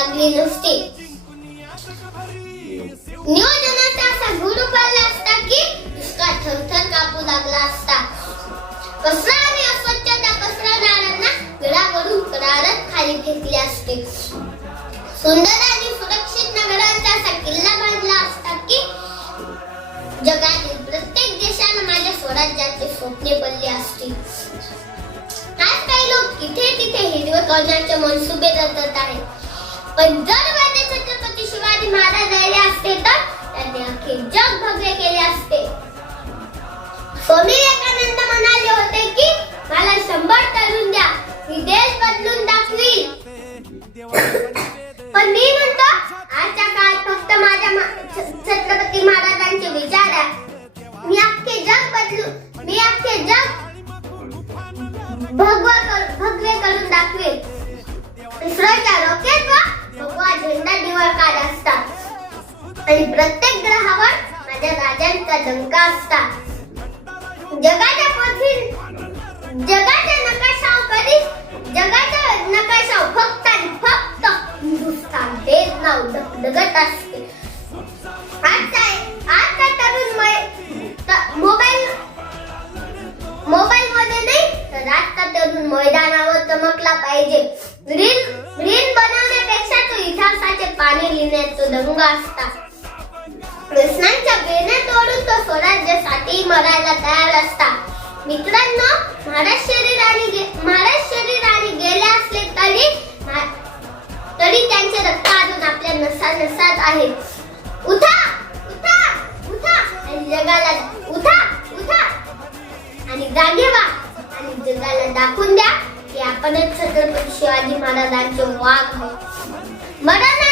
लागली नसती. नियोजनाचा असा गुरु उभारला असता की दुष्काळ थरथर कापू लागला असता. कचरा आणि अस्वच्छता पसरवणाऱ्यांना गडावरून करारत खाली फेकले असते. सुंदर आणि सुरक्षित नगरांचा असा किल्ला बांधला असता की जगातील प्रत्येक देशाला माझ्या स्वराज्याचे स्वप्ने पडले असते. आज काही लोक तिथे तिथे हिरवे करण्याचे मनसुबे रचत आहेत, पण जर माझे छत्रपती शिवाजी महाराज राहिले असते तर त्यांनी अख्खे जग भगवे केले असते. स्वामी विवेकानंद म्हणाले होते की मला 100 तरुण द्या, मी देश बदलून दाखवील. पण मी म्हणतो आजच्या काळात फक्त माझ्या छत्रपती महाराजांचे विचार आहे. मी अख्खे जग भगवे करून दाखवेल. इस्रोच्या रॉकेटवर भगवा झेंडा दिवाळकार असतात आणि प्रत्येक ग्रहावर माझ्या राजांचा डंका असतात. जगाच्या नकाशावर फक्त आणि फक्त हिंदुस्थान हेच नाव डगडगत असते. आजचा तरुण मोबाईल मध्ये नाही तर आजचा तरुण मैदानावर चमकला पाहिजे. रील बनवण्यापेक्षा तो इतिहासाचे पाने लिहिण्याचा दंग असता. कृष्णांच्या वेण्या तोडून तो स्वराज्यासाठी मरायला तयार असता. मित्रांनो, महाराज शरीराने गेले असले तरी त्यांचे रक्त अजून आपल्या नसात आहे. उठा उठा उठा आणि जगाला उठा उठा आणि जागे व्हा आणि जगाला दाखवून द्या की आपणच छत्रपती शिवाजी महाराजांचे वाघ आहोत. मरण